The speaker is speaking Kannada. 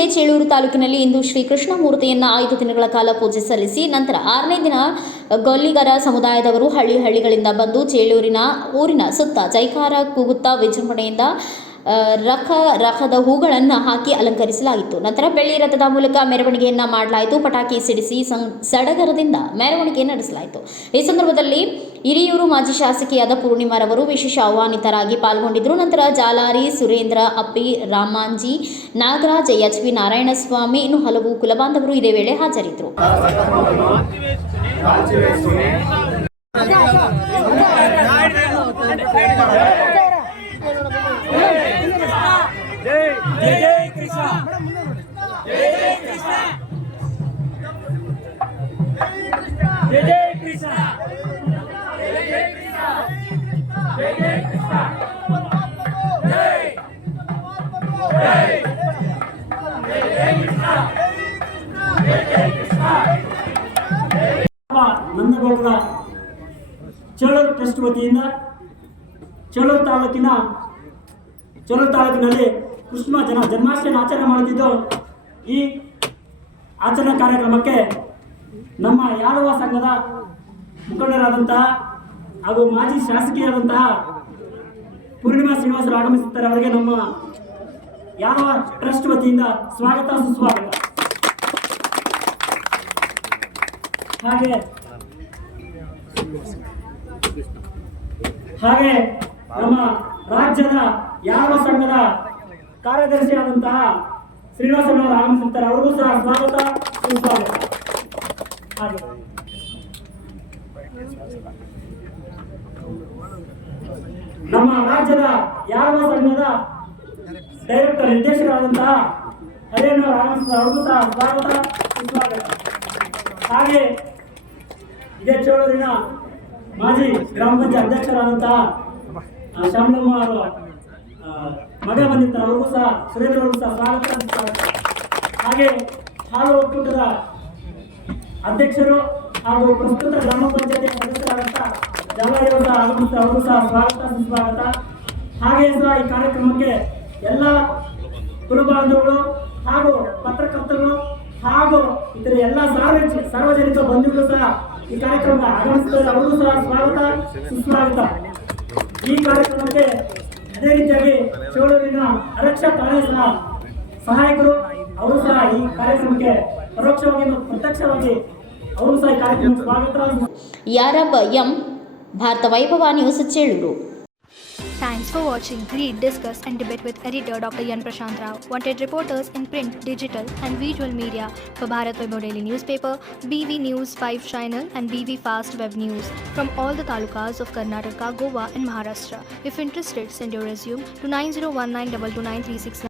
ಜಿಲ್ಲೆ ಚೇಳೂರು ತಾಲೂಕಿನಲ್ಲಿ ಇಂದು ಶ್ರೀ ಕೃಷ್ಣಮೂರ್ತಿಯನ್ನು 5 ದಿನಗಳ ಕಾಲ ಪೂಜೆ ಸಲ್ಲಿಸಿ ನಂತರ 6ನೇ ದಿನ ಗೊಲ್ಲಿಗರ ಸಮುದಾಯದವರು ಹಳ್ಳಿಗಳಿಂದ ಬಂದು ಚೇಳೂರಿನ ಊರಿನ ಸುತ್ತ ಜೈಕಾರ ಕೂಗುತ್ತಾ ವಿಜೃಂಭಣೆಯಿಂದ ರಥದ ಹೂಗಳನ್ನು ಹಾಕಿ ಅಲಂಕರಿಸಲಾಗಿತ್ತು. ನಂತರ ಬೆಳ್ಳಿ ರಥದ ಮೂಲಕ ಮೆರವಣಿಗೆಯನ್ನು ಮಾಡಲಾಯಿತು. ಪಟಾಕಿ ಸಿಡಿಸಿ ಸಡಗರದಿಂದ ಮೆರವಣಿಗೆ ನಡೆಸಲಾಯಿತು. ಈ ಸಂದರ್ಭದಲ್ಲಿ ಹಿರಿಯೂರು ಮಾಜಿ ಶಾಸಕಿಯಾದ ಪೂರ್ಣಿಮಾರವರು ವಿಶೇಷ ಆಹ್ವಾನಿತರಾಗಿ ಪಾಲ್ಗೊಂಡಿದ್ದರು. ನಂತರ ಜಾಲಾರಿ, ಸುರೇಂದ್ರ, ಅಪ್ಪಿ, ರಾಮಾಂಜಿ, ನಾಗರಾಜ್, ಎಚ್.ವಿ. ನಾರಾಯಣಸ್ವಾಮಿ ಇನ್ನು ಹಲವು ಕುಲಬಾಂಧವರು ಇದೇ ವೇಳೆ ಹಾಜರಿದ್ದರು. जय जय कृष्ण जय जय कृष्ण जय जय कृष्ण जय जय कृष्ण जय जय कृष्ण जय जय जय कृष्ण जय जय कृष्ण ನಂದಗೌಡರ ಚೇಳೂರು ಟ್ರಸ್ಟ್ ವತಿಯಿಂದ ಚೇಳೂರು ತಾಲೂಕಿನಲ್ಲಿ ಕೃಷ್ಣ ಜನ್ಮಾಷ್ಟಮಿ ಆಚರಣೆ ಮಾಡುತ್ತಿದ್ದು, ಈ ಆಚರಣಾ ಕಾರ್ಯಕ್ರಮಕ್ಕೆ ನಮ್ಮ ಯಾದವ ಸಂಘದ ಮುಖಂಡರಾದಂತಹ ಹಾಗೂ ಮಾಜಿ ಶಾಸಕಿಯಾದಂತಹ ಪೂರ್ಣಿಮಾ ಶ್ರೀನಿವಾಸರು ಆಗಮಿಸುತ್ತಾರೆ. ಅವರಿಗೆ ನಮ್ಮ ಯಾದವ ಟ್ರಸ್ಟ್ ವತಿಯಿಂದ ಸ್ವಾಗತ ಸುಸ್ವಾಗತ. ಹಾಗೆ ನಮ್ಮ ರಾಜ್ಯದ ಯಾದವ ಸಂಘದ ಕಾರ್ಯದರ್ಶಿಯಾದಂತಹ ಶ್ರೀನಿವಾಸರವರು ಆಗಮಿಸುತ್ತಾರೆ. ಅವರಿಗೂ ಸಹ ಸ್ವಾಗತ ಸುಸ್ವಾಗತ. ಹಾಗೆ ನಮ್ಮ ರಾಜ್ಯದ ಯಾದವ ಸಂಘದ ಡೈರೆಕ್ಟರ್ ನಿರ್ದೇಶಕರಾದಂತಹ ಹರಿಯಣ್ಣವರು ಆಗಮಿಸುತ್ತಾರೆ. ಅವರಿಗೂ ಸಹ ಸ್ವಾಗತ ಸುಸ್ವಾಗತ. ಹಾಗೆ ಇದೇ ಚೇಳೂರಿನ ಮಾಜಿ ಗ್ರಾಮ ಪಂಚಾಯತ್ ಅಧ್ಯಕ್ಷರಾದಂತಹ ಶ್ಯಾಮಲಮ್ಮ ಅವರು ಮಗ ಬಂದಿರ್ತಾರೆ. ಅವ್ರಿಗೂ ಸಹ ಸುರೇಂದ್ರ ಅವ್ರಿಗೂ ಸಹ ಸ್ವಾಗತ. ಹಾಗೆ ಹಾಲು ಒಕ್ಕೂಟದ ಅಧ್ಯಕ್ಷರು ಹಾಗೂ ಪ್ರಸ್ತುತ ಗ್ರಾಮ ಪಂಚಾಯತಿ ಸದಸ್ಯರಾದಂತಹ ಜಾಲಾರಿಯವರು ಸಹ ಆಗಮಿಸ್ತಾರೆ. ಅವ್ರಿಗೂ ಸಹ ಸ್ವಾಗತ ಸುಸ್ವಾಗತ. ಹಾಗೆಯೇ ಸಹ ಈ ಕಾರ್ಯಕ್ರಮಕ್ಕೆ ಎಲ್ಲ ಕುಲಬಾಂಧವರು ಹಾಗೂ ಪತ್ರಕರ್ತರು ಹಾಗೂ ಇತರ ಎಲ್ಲ ಸಾರ್ವಜನಿಕ ಬಂಧುಗಳು ಸಹ ಈ ಕಾರ್ಯಕ್ರಮ ಆಗಮಿಸುತ್ತಾರೆ. ಅವರಿಗೂ ಸಹ ಸ್ವಾಗತ ಸುಸ್ವಾಗತ. ಈ ಕಾರ್ಯಕ್ರಮಕ್ಕೆ ಅದೇ ರೀತಿಯಾಗಿ ಚೇಳೂರಿನ ಆರಕ್ಷಾ ಠಾಣೆ ಸಹ ಸಹಾಯಕರು ಅವರು ಸಹ ಈ ಕಾರ್ಯಕ್ರಮಕ್ಕೆ ಪರೋಕ್ಷವಾಗಿ ಮತ್ತು ಪ್ರತ್ಯಕ್ಷವಾಗಿ ಅವರು ಸಹ ಈ ಕಾರ್ಯಕ್ರಮಕ್ಕೆ ಸ್ವಾಗತ. ಯಾರಬ್ಬ ಎಂ Bharata Vaibhava news Chelur. Thanks for watching. Read, discuss and debate with editor Dr. Yan Prashant Rao. Wanted reporters in print, digital and visual media for Bharat Vaibhav Daily Newspaper, BV News 5 Channel and BV Fast Web News from all the talukas of Karnataka, Goa and Maharashtra. If interested, send your resume to 9019229369.